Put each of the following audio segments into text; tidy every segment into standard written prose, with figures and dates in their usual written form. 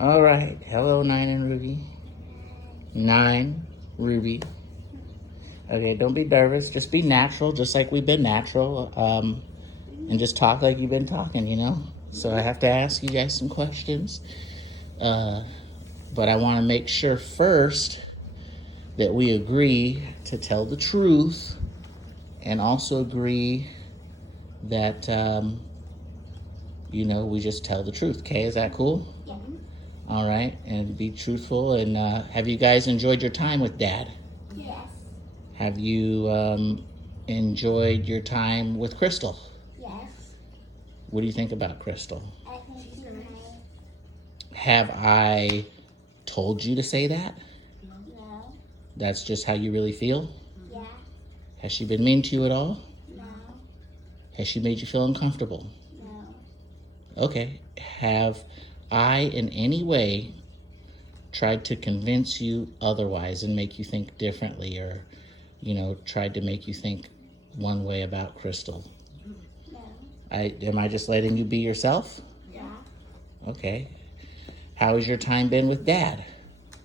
All right. Hello, Nine and Ruby. Nine, Ruby. Okay, don't be nervous. Just be natural, just like we've been natural. And just talk like you've been talking, you know? So I have to ask you guys some questions. But I want to make sure first that we agree to tell the truth and also agree that, we just tell the truth. Okay, is that cool? Yeah. All right, and be truthful. And have you guys enjoyed your time with Dad? Yes. Have you enjoyed your time with Crystal? Yes. What do you think about Crystal? I think she's nice. Have I told you to say that? No. That's just how you really feel? Yeah. Has she been mean to you at all? No. Has she made you feel uncomfortable? No. Okay. Have I in any way tried to convince you otherwise and make you think differently, or, tried to make you think one way about Crystal? No. Am I just letting you be yourself? Yeah. Okay. How has your time been with Dad?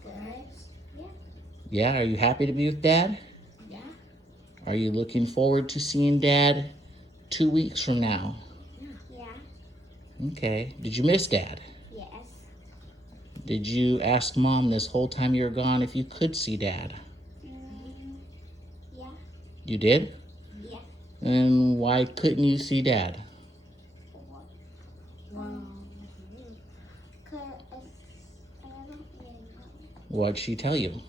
Good. Yeah. Yeah, are you happy to be with Dad? Yeah. Are you looking forward to seeing Dad 2 weeks from now? Yeah. Okay. Did you miss Dad? Yes. Did you ask Mom this whole time you were gone if you could see Dad? Yeah. You did? Yeah. And why couldn't you see Dad? Cause I don't really know. What'd she tell you?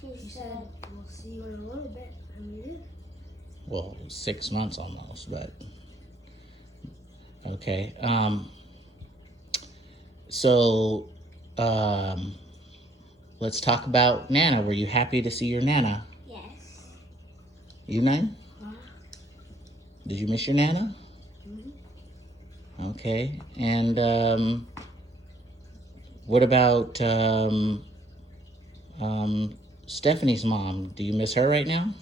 She said we'll see you in a little bit. And we did. Well, 6 months almost, but okay. So let's talk about Nana. Were you happy to see your Nana? yes. You, Nine? Did you miss your Nana? Okay. And what about Stephanie's mom? Do you miss her right now?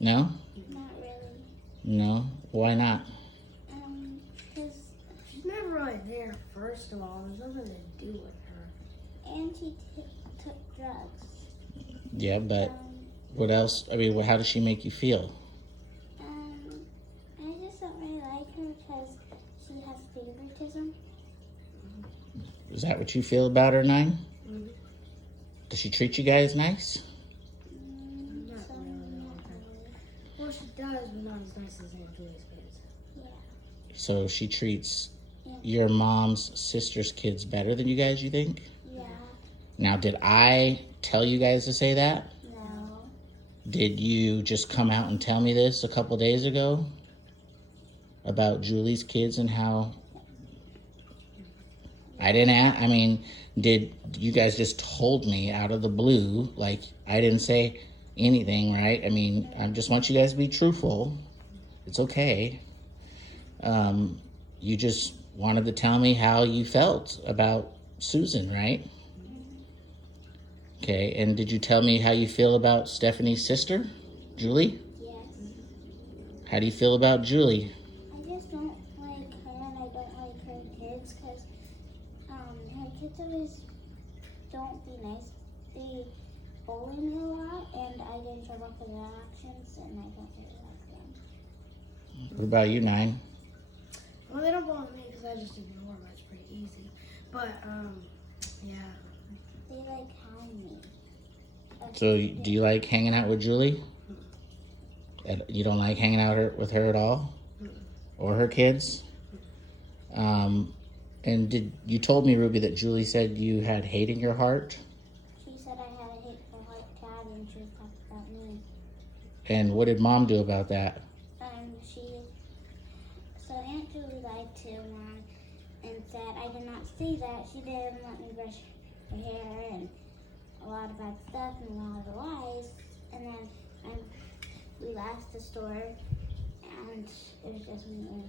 No? Not really. No? Why not? Cause She's never really there, first of all. There's nothing to do with her. Auntie took drugs. Yeah, but what else? I mean, how does she make you feel? I just don't really like her because she has favoritism. Is that what you feel about her, Nine? Mhm. Does she treat you guys nice? Not So really. not really. Well, she does, but not as nice as Aunt Julie's kids. Yeah. So she treats Yeah. your mom's sister's kids better than you guys, you think? Yeah. Now, did I tell you guys to say that? No. Did you just come out and tell me this a couple days ago? About Julie's kids and how... I didn't ask, I mean, did you guys just told me out of the blue, like I didn't say anything, right? I mean, I just want you guys to be truthful. It's okay. You just wanted to tell me how you felt about Susan, right? Okay, and did you tell me how you feel about Stephanie's sister, Julie? Yes. How do you feel about Julie? I just don't like her and I don't like her kids because her kids always don't be nice. They bully me a lot and I get in trouble for their actions and I don't really like them. What about you, Nine? Well, they don't bother me because I just ignore them. It's pretty easy. But, yeah. They like hound me. That's So, what they do you like hanging out with Julie? You don't like hanging out with her at all? Or her kids? And you told me, Ruby, that Julie said you had hate in your heart? She said I had a hateful heart dad and she was talking about me. And what did Mom do about that? So Aunt Julie lied to Mom and said I did not say that. She didn't let me brush her hair and a lot of bad stuff and a lot of lies. And then we left the store and it was just me and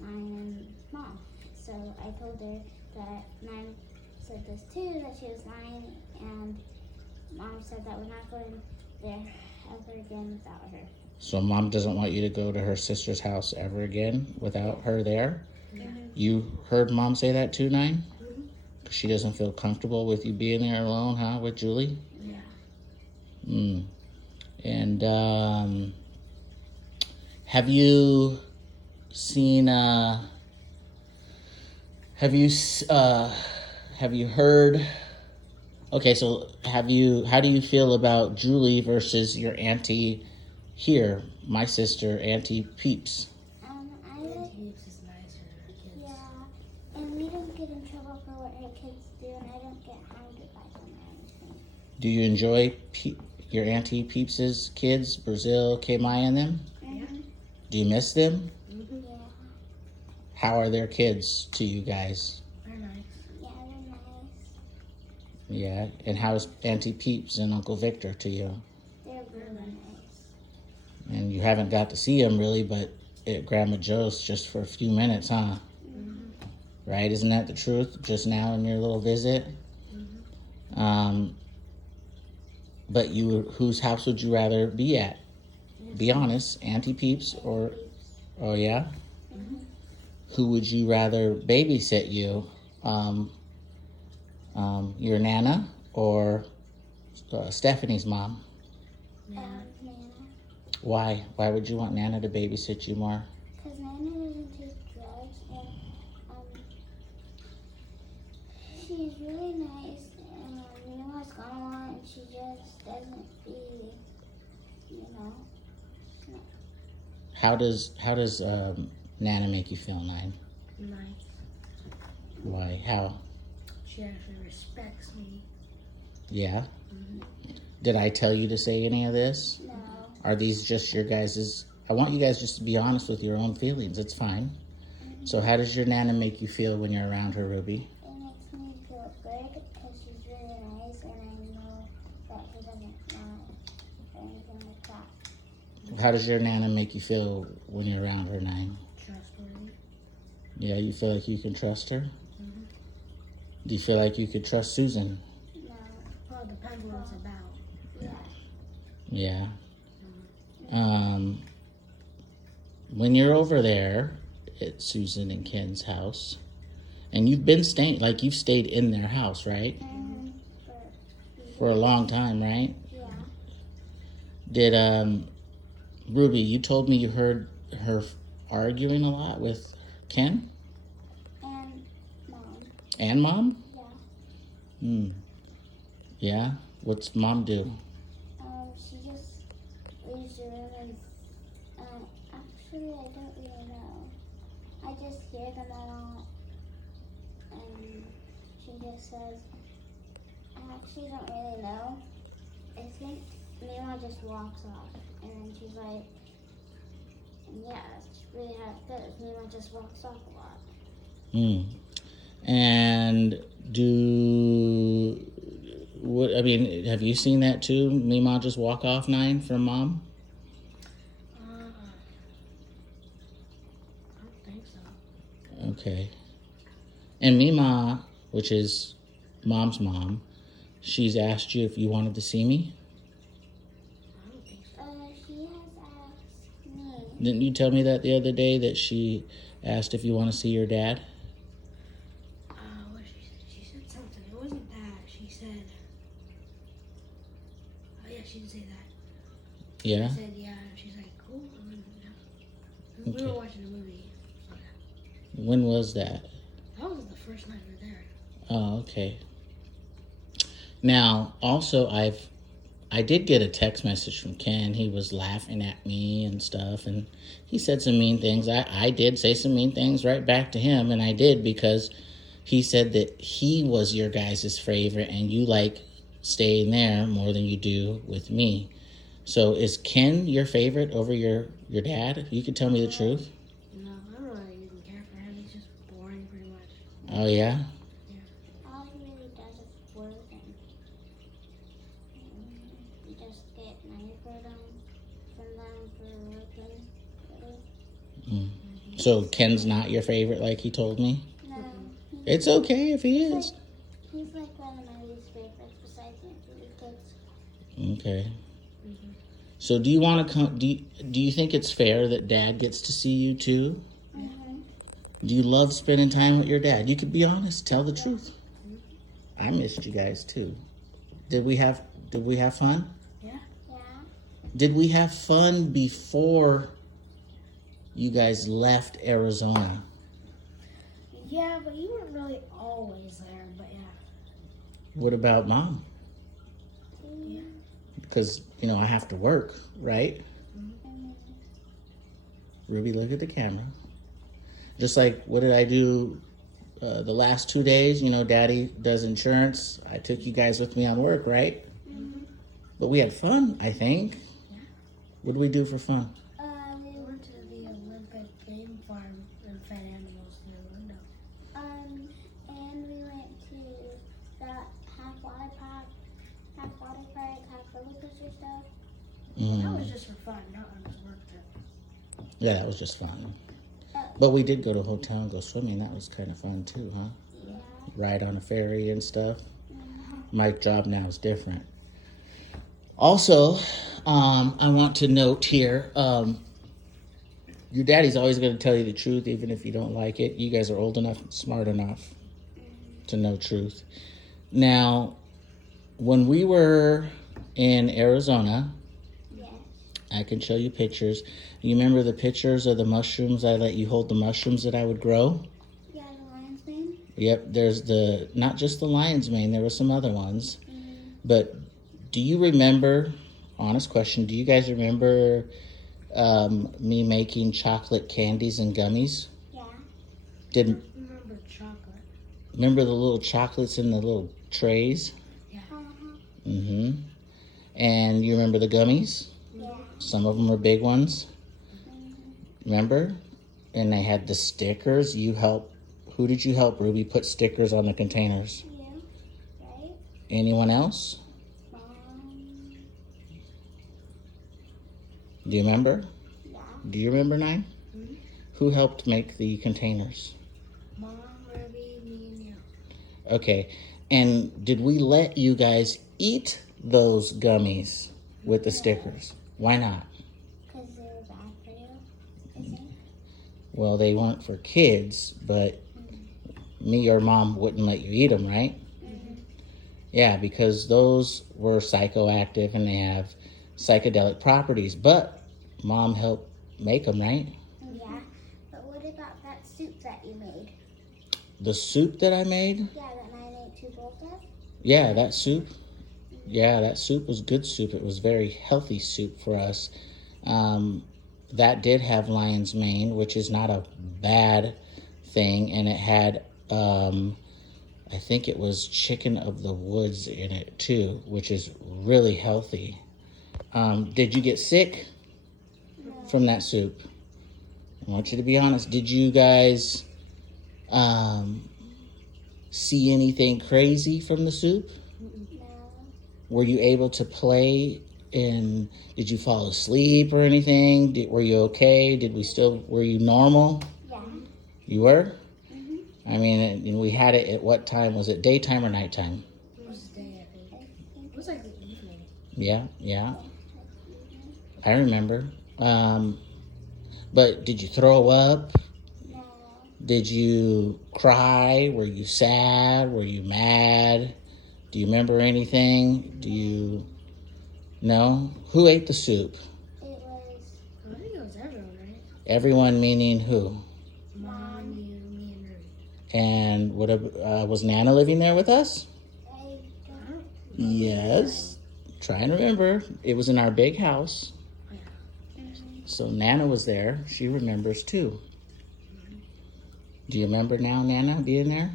Nine and Mom. So I told her that Nine said this too, that she was lying, and Mom said that we're not going there ever again without her. So Mom doesn't want you to go to her sister's house ever again without her there? Yeah. You heard Mom say that too, Nine? Mm-hmm. She doesn't feel comfortable with you being there alone, huh, with Julie? Yeah. And have you seen? Have you heard? Okay, so how do you feel about Julie versus your auntie here, my sister, Auntie Peeps? I Auntie like, Peeps is nicer to her kids. yeah, and we don't get in trouble for what her kids do, and I don't get hounded by them or anything. Do you enjoy your Auntie Peeps' kids, Brazil, K-Maya, and them? Mm-hmm. Do you miss them? Mm-hmm. Yeah, How are their kids to you guys? They're nice. yeah, they're nice. Yeah, and how's Auntie Peeps and Uncle Victor to you? They're really nice. And you haven't got to see them really, but at Grandma Joe's just for a few minutes, huh? Mm-hmm. Right? Isn't that the truth? Just now in your little visit? Mm-hmm. But whose house would you rather be at? Be honest, Auntie Peeps or, oh yeah? Mm-hmm. Who would you rather babysit you? Your Nana or Stephanie's mom? Yeah. Nana. Why? Why would you want Nana to babysit you more? Because Nana doesn't take drugs, and she's really nice, and Nana's gone a lot, and she just doesn't be, you know. How does Nana make you feel, Nine? Nice. Why? How? She actually respects me. Yeah? Mm-hmm. Did I tell you to say any of this? No. Are these just your guys's? I want you guys just to be honest with your own feelings. It's fine. So how does your Nana make you feel when you're around her, Ruby? It makes me feel good because she's really nice, and I know that she doesn't lie or anything like that. How does your Nana make you feel when you're around her, Nine? Trustworthy. Yeah, you feel like you can trust her? Mm-hmm. Do you feel like you could trust Susan? No. Well, it depends what it's about. Yeah. Yeah. When you're over there at Susan and Ken's house, and you've been staying, like you've stayed in their house, right? Mm-hmm. For a long time, right? Yeah. Did, Ruby, you told me you heard her arguing a lot with Ken And Mom. and Mom? Yeah. Yeah? What's Mom do? She just leaves the room and actually I don't really know. I just hear them a lot, and she just says, I actually don't really know. I think Mima just walks off, and then she's like, yeah, that's really how it goes. Mima just walks off a lot. And have you seen that too? Mima just walk off, Nine, from Mom? I don't think so. Okay. And Mima, which is Mom's mom, she's asked you if you wanted to see me? I don't think so. She has asked me. Didn't you tell me that the other day that she asked if you want to see your dad? What she said? She said something. It wasn't that. She said. Oh yeah, she did say that. Yeah? I said yeah. And she's like, cool. And then, yeah. We were Okay. watching a movie. So, yeah. When was that? That was the first night we were there. Oh, okay. Now, also, I did get a text message from Ken. He was laughing at me and stuff, and he said some mean things. I did say some mean things right back to him, and I did because he said that he was your guys' favorite, and you like staying there more than you do with me. So is Ken your favorite over your dad? You can tell me the truth. No, I don't really even care for him. He's just boring, pretty much. Oh, yeah? All he really does is work, and you just get money from them for working. Really. So Ken's not your favorite like he told me? No, It's okay if he is. he's like one of my least favorites besides Anthony Kids. Okay. So do you want to come? Do you think it's fair that Dad gets to see you too? Mm-hmm. Do you love spending time with your dad? You could be honest. Tell the truth. I missed you guys too. Did we have fun? Yeah. Yeah. Did we have fun before you guys left Arizona? Yeah, but you weren't really always there. But yeah. What about Mom? Yeah. Because, I have to work, right? Ruby, look at the camera. Just like, what did I do the last 2 days? Daddy does insurance. I took you guys with me on work, right? But we had fun, I think. Yeah. What did we do for fun? We went to the Olympic game farm and fed animals in the window. And we went to the half water park, half roller coaster stuff. That was just for fun, not on his work trip. Yeah, that was just fun. But we did go to a hotel and go swimming. That was kind of fun too, huh? Yeah. Ride on a ferry and stuff. My job now is different. Also, I want to note here, your daddy's always going to tell you the truth, even if you don't like it. You guys are old enough and smart enough to know truth. Now, when we were in Arizona, Yes. I can show you pictures. You remember the pictures of the mushrooms? I let you hold the mushrooms that I would grow? Yeah, the lion's mane. Yep, there's not just the lion's mane, there were some other ones. But do you remember, honest question, do you guys remember me making chocolate candies and gummies? Yeah. Didn't Remember chocolate? remember the little chocolates in the little trays? Mm-hmm. And you remember the gummies? Yeah. Some of them were big ones. Remember? And they had the stickers. Who did you help, Ruby, put stickers on the containers? You. Right? Anyone else? Do you remember? Yeah. Do you remember, Nine? Mhm. Who helped make the containers? Mom, Ruby, me, and you. Okay. And did we let you guys eat those gummies with the stickers? Why not? Because they were bad for you, I think. Well, they weren't for kids, but me or Mom wouldn't let you eat them, right? Yeah, because those were psychoactive and they have psychedelic properties. But Mom helped make them, right? Yeah. But what about that soup that you made? The soup that I made? Yeah, that 982 bowls of? Yeah, that soup. Yeah, that soup was good soup. It was very healthy soup for us. That did have lion's mane, which is not a bad thing. And it had, I think it was chicken of the woods in it too, which is really healthy. Did you get sick from that soup? I want you to be honest. Did you guys see anything crazy from the soup? No. Were you able to play and did you fall asleep or anything? Were you okay? Were you normal? Yeah. You were? I mean, and we had it at what time? Was it daytime or nighttime? It was day, I think. It was like the evening. Yeah. I remember. But did you throw up? No. Did you cry? Were you sad? Were you mad? Do you remember anything? No? Who ate the soup? It was I think it was everyone, right? Everyone meaning who? Mom, you, me, and Ruby. And was Nana living there with us? I don't Yes. Try and remember. It was in our big house. So Nana was there. She remembers too. Do you remember now, Nana, being there?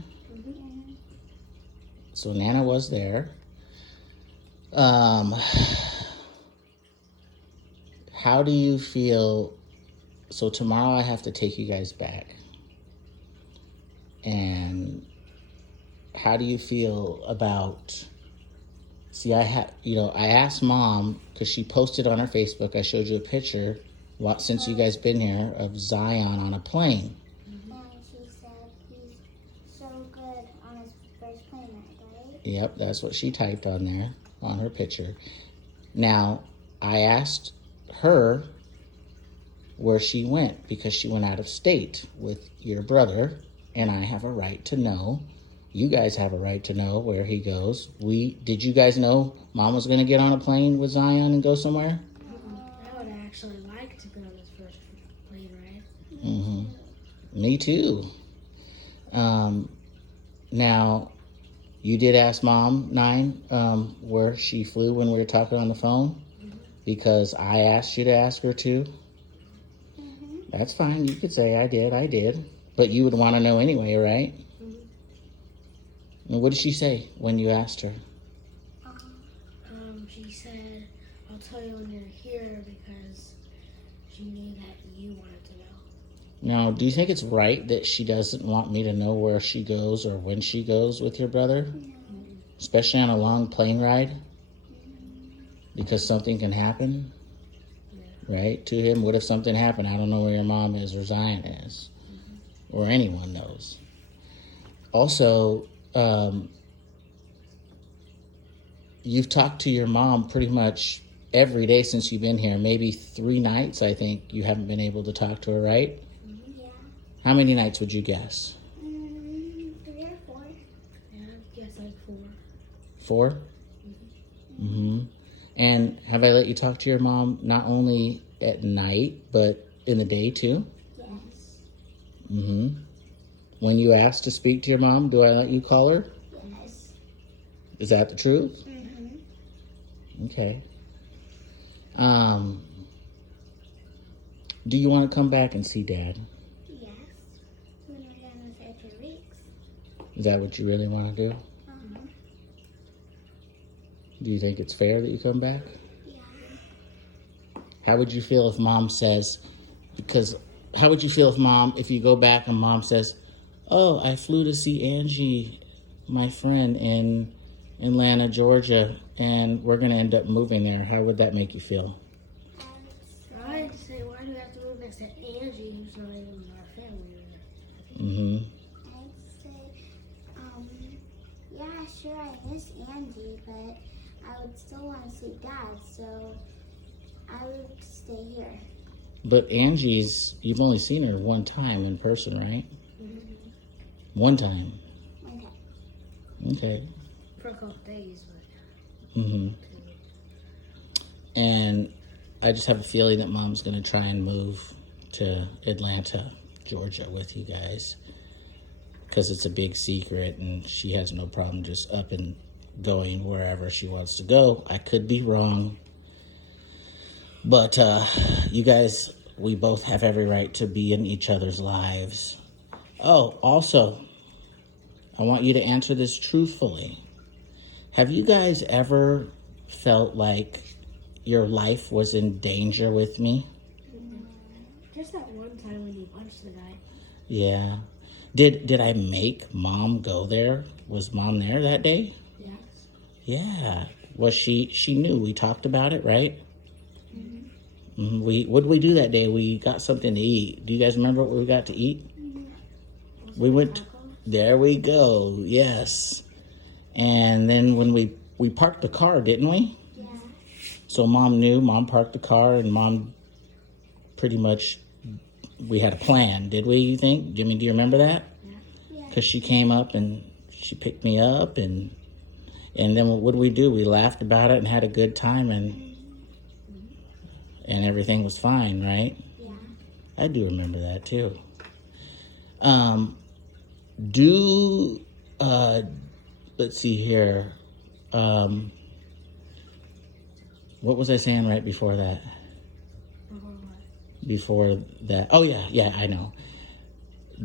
So Nana was there. How do you feel? So tomorrow I have to take you guys back. And how do you feel about? See, I asked Mom because she posted on her Facebook. I showed you a picture, since you guys been here, of Zion on a plane. And she said he's so good on his first plane ride, right? Yep, that's what she typed on there on her picture. Now, I asked her where she went because she went out of state with your brother, and I have a right to know you guys have a right to know where he goes. Did you guys know Mom was going to get on a plane with Zion and go somewhere? I would actually like to go on this first plane ride. Me too. Now, you did ask Mom, 9, where she flew when we were talking on the phone? Because I asked you to ask her too? That's fine. You could say I did. But you would want to know anyway, right? And what did she say when you asked her? She said, I'll tell you when you're here because she knew that you wanted to know. Now, do you think it's right that she doesn't want me to know where she goes or when she goes with your brother? Especially on a long plane ride? Because something can happen, right, to him. What if something happened? I don't know where your mom is or Zion is, or anyone knows. Also, you've talked to your mom pretty much every day since you've been here. Maybe 3 nights, I think, you haven't been able to talk to her, right? Yeah. How many nights would you guess? 3 or 4. Yeah, I guess like 4. 4? And have I let you talk to your mom not only at night, but in the day too? Yes. When you ask to speak to your mom, do I let you call her? Yes. Is that the truth? Okay. Do you want to come back and see Dad? Yes. When we're done with our 2 weeks. Is that what you really want to do? Do you think it's fair that you come back? Yeah. How would you feel if Mom says, how would you feel if you go back and Mom says, oh, I flew to see Angie, my friend, in Atlanta, Georgia, and we're going to end up moving there. How would that make you feel? I'd say, why do we have to move next to Angie, who's not even our family? I'd say, yeah, sure, I miss Angie, but I would still want to see Dad, so I would stay here. But you've only seen her one time in person, right? One time. Okay. For a couple days, but... And I just have a feeling that Mom's going to try and move to Atlanta, Georgia with you guys. Because it's a big secret and she has no problem just up and going wherever she wants to go. I could be wrong. But you guys, we both have every right to be in each other's lives. Oh, also, I want you to answer this truthfully. Have you guys ever felt like your life was in danger with me? Just that one time when you punched the guy. Yeah. Did I make Mom go there? Was Mom there that day? Yes. Yeah. Was she knew. We talked about it, right? What did we do that day? We got something to eat. Do you guys remember what we got to eat? We went, there we go, yes. And then when we parked the car, didn't we? Yeah. So Mom knew, Mom parked the car, and Mom pretty much, we had a plan, did we, you think? Jimmy, do you remember that? Yeah. Because she came up and she picked me up, and then what did we do? We laughed about it and had a good time, and everything was fine, right? Yeah. I do remember that too. Let's see here. What was I saying right before that? Before that. Oh yeah, I know.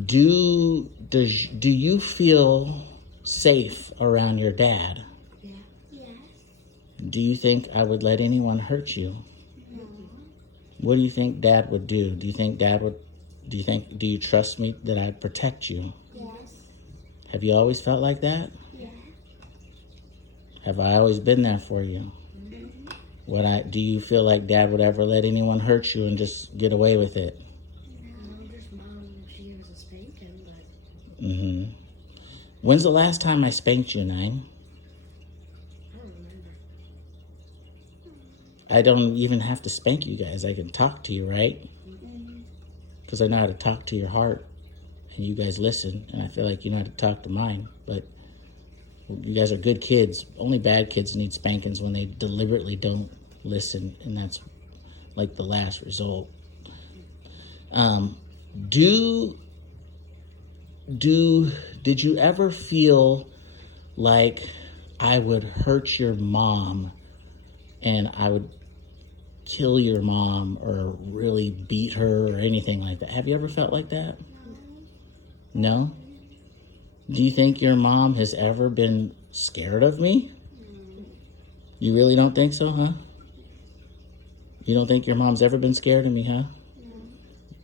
Do you feel safe around your dad? Yeah. Yes. Do you think I would let anyone hurt you? No. What do you think Dad would do? Do you trust me that I'd protect you? Yes. Have you always felt like that? Yeah. Have I always been there for you? Do you feel like Dad would ever let anyone hurt you and just get away with it? Just Mom, if she gives a spanking, but... When's the last time I spanked you, 9? I don't remember. I don't even have to spank you guys. I can talk to you, right? Because I know how to talk to your heart, and you guys listen, and I feel like you know how to talk to mine. But You guys are good kids. Only bad kids need spankings when they deliberately don't listen, and that's like the last result. Did you ever feel like I would hurt your mom and I would kill your mom or really beat her or anything like that? Have you ever felt like that? No? Do you think your mom has ever been scared of me? You really don't think so, huh? You don't think your mom's ever been scared of me, huh?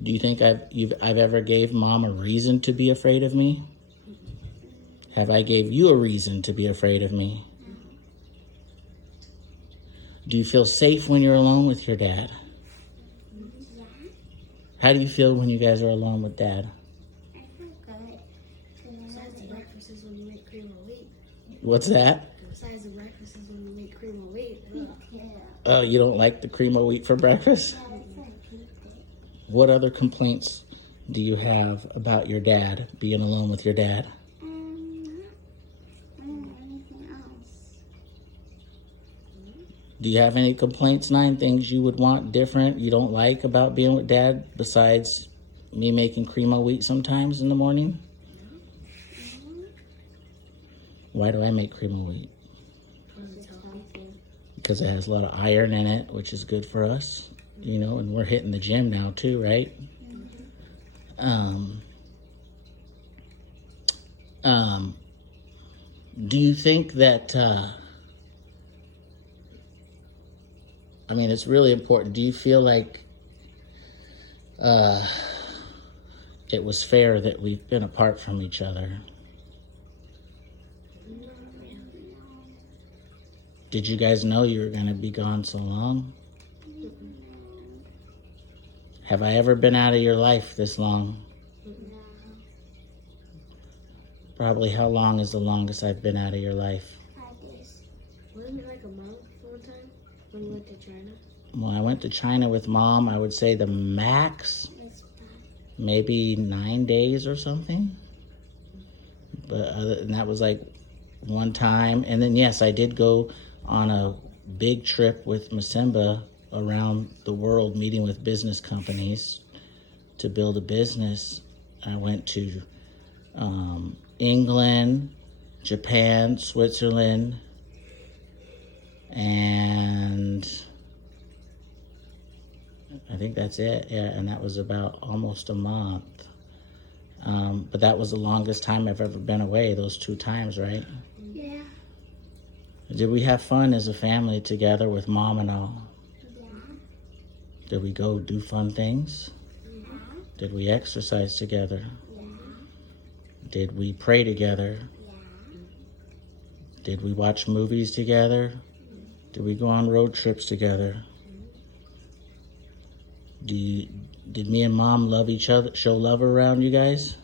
Do you think I've ever gave mom a reason to be afraid of me? Have I gave you a reason to be afraid of me? Do you feel safe when you're alone with your dad? Yeah. How do you feel when you guys are alone with dad? I feel good. Besides the breakfast is when you make cream of wheat. What's that? Besides the breakfast is when you make cream of wheat. Ugh. Yeah. Oh, you don't like the cream of wheat for breakfast? Yeah, it's like pizza. What other complaints do you have about your dad, being alone with your dad? Anything else? Do you have any complaints, 9 things you would want different, you don't like about being with dad, besides me making cream of wheat sometimes in the morning? Why do I make cream of wheat? It's healthy. Because it has a lot of iron in it, which is good for us, you know, and we're hitting the gym now too, right? Do you think that, I mean, it's really important. Do you feel like it was fair that we've been apart from each other? Did you guys know you were going to be gone so long? Have I ever been out of your life this long? Probably how long is the longest I've been out of your life? 5 days. Wasn't it like a month one time when you went to China? When I went to China with mom, I would say the max, It's 5. maybe 9 days or something. But other than that was like one time. And then, yes, I did go on a big trip with Masimba around the world, meeting with business companies to build a business. I went to England, Japan, Switzerland, and I think that's it. Yeah, and that was about almost a month. But that was the longest time I've ever been away, those 2 times, right? Yeah. Did we have fun as a family together with mom and all? Yeah. Did we go do fun things? Yeah. Did we exercise together? Yeah. Did we pray together? Yeah. Did we watch movies together? Did we go on road trips together? Did me and mom love each other, show love around you guys?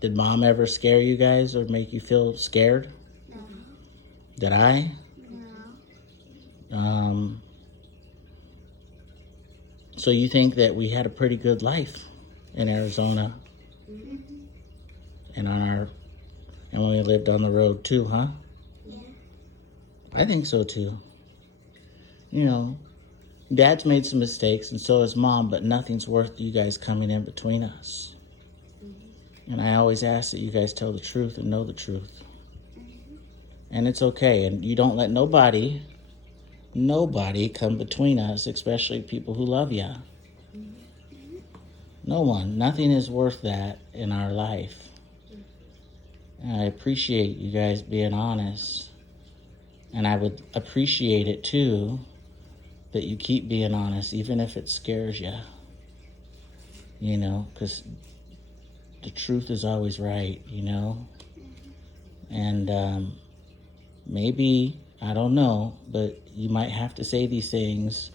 Did mom ever scare you guys or make you feel scared? No. Did I? No. So you think that we had a pretty good life in Arizona and and when we lived on the road too, huh? Yeah. I think so too. You know, dad's made some mistakes and so has mom, but nothing's worth you guys coming in between us. And I always ask that you guys tell the truth and know the truth. And it's okay. And you don't let nobody come between us, especially people who love you. No one. Nothing is worth that in our life. And I appreciate you guys being honest. And I would appreciate it too that you keep being honest, even if it scares you. You know, because the truth is always right, you know? And maybe, I don't know, but you might have to say these things.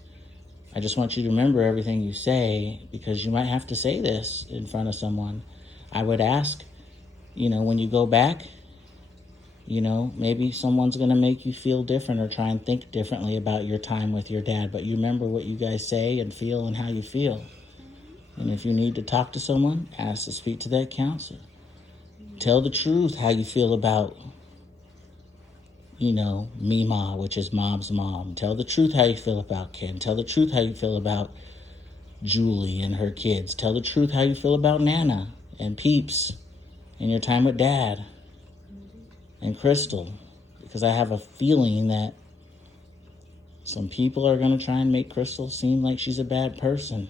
I just want you to remember everything you say, because you might have to say this in front of someone. I would ask, you know, when you go back, you know, maybe someone's going to make you feel different or try and think differently about your time with your dad. But you remember what you guys say and feel and how you feel. And if you need to talk to someone, ask to speak to that counselor. Tell the truth how you feel about, Mima, which is Mom's mom. Tell the truth how you feel about Ken. Tell the truth how you feel about Julie and her kids. Tell the truth how you feel about Nana and Peeps and your time with Dad and Crystal. Because I have a feeling that some people are going to try and make Crystal seem like she's a bad person.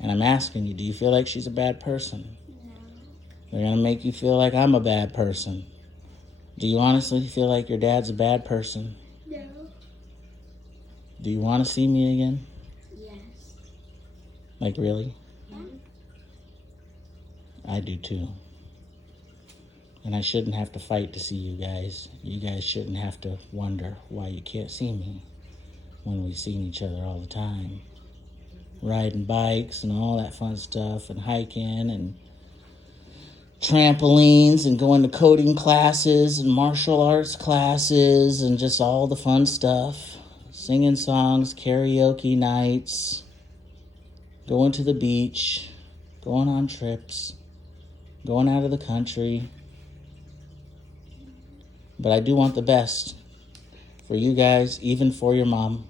And I'm asking you, do you feel like she's a bad person? No. They're going to make you feel like I'm a bad person. Do you honestly feel like your dad's a bad person? No. Do you want to see me again? Yes. Like, really? Yeah. I do too. And I shouldn't have to fight to see you guys. You guys shouldn't have to wonder why you can't see me when we've seen each other all the time. Riding bikes and all that fun stuff, and hiking and trampolines and going to coding classes and martial arts classes and just all the fun stuff. Singing songs, karaoke nights, going to the beach, going on trips, going out of the country. But I do want the best for you guys, even for your mom.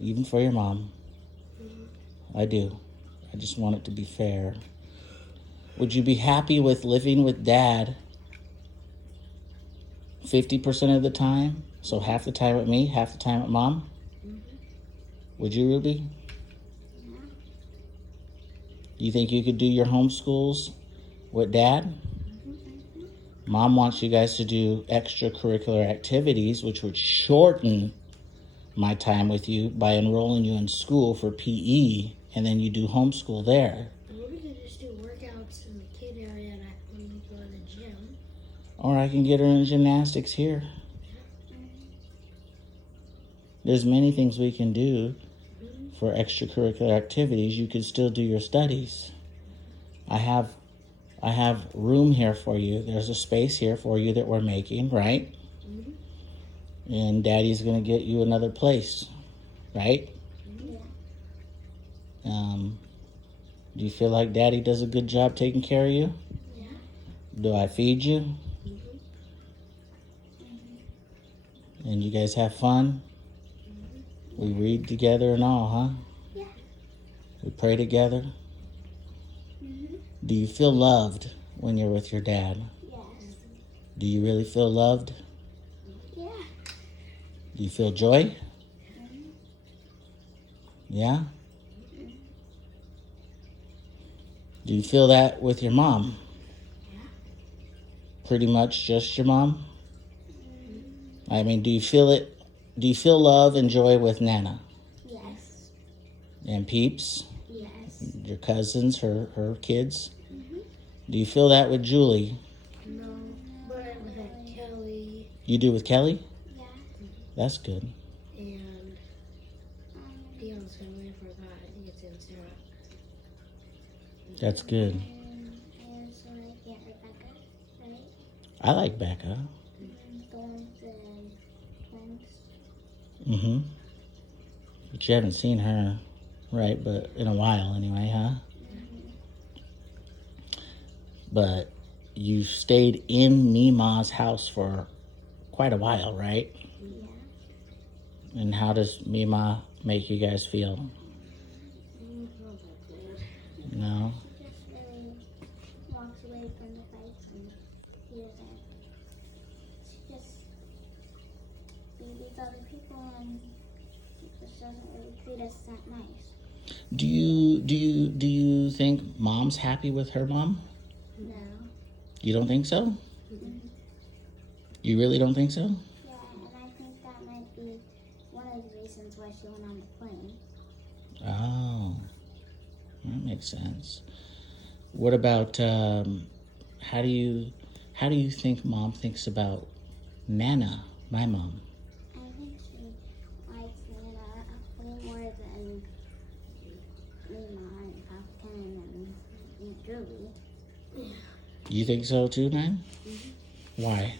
Even for your mom. I do. I just want it to be fair. Would you be happy with living with Dad 50% of the time? So half the time with me, half the time with Mom? Would you, Ruby? Yeah. Do you think you could do your homeschools with Dad? Mom wants you guys to do extracurricular activities, which would shorten my time with you by enrolling you in school for PE, and then you do homeschool there. Or we could just do workouts in the kid area when we go to the gym. Or I can get her in gymnastics here. There's many things we can do for extracurricular activities. You could still do your studies. I have room here for you. There's a space here for you that we're making, right? And Daddy's going to get you another place, right? Yeah. Do you feel like Daddy does a good job taking care of you? Yeah. Do I feed you? And you guys have fun? We read together and all, huh? Yeah. We pray together? Do you feel loved when you're with your dad? Yes. Do you really feel loved? Yeah. Do you feel joy? Yeah? Do you feel that with your mom? Pretty much just your mom? I mean, do you feel it? Do you feel love and joy with Nana Yes. and Peeps, Yes. your cousins, her kids? Do you feel that with Julie? No. But with like Kelly You do with Kelly? Yeah. That's good. and Dion's family, I forgot. I think it's in Sarah. That's good. And so I get Rebecca, right? I like Becca. And the ones and twins. Mm-hmm. But you haven't seen her, right? But in a while anyway, huh? But you stayed in Mima's house for quite a while, right? Yeah. And how does Mima make you guys feel? Not that good. No? She just really walks away from the fights and he doesn't. She just babies other people and she just doesn't really treat us that nice. Do you think Mom's happy with her mom? No. You don't think so? You really don't think so? Yeah, and I think that might be one of the reasons why she went on the plane. Oh, that makes sense. What about how do you think Mom thinks about Nana, my mom? I think she likes Nana way more than Mima and Pumpkin and Julie. You think so too, man? Why?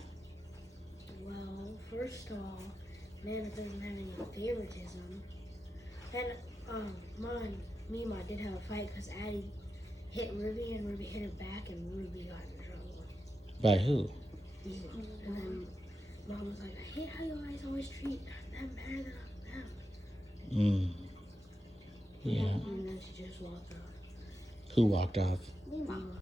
Well, first of all, Nana doesn't have any favoritism. And Mima did have a fight because Addie hit Ruby, and Ruby hit her back, and Ruby got in trouble. By who? Mom. And then Mom was like, I hate how you guys always treat them better than them. Mm. Yeah. And then she just walked off. Who walked off? Mama. Mama.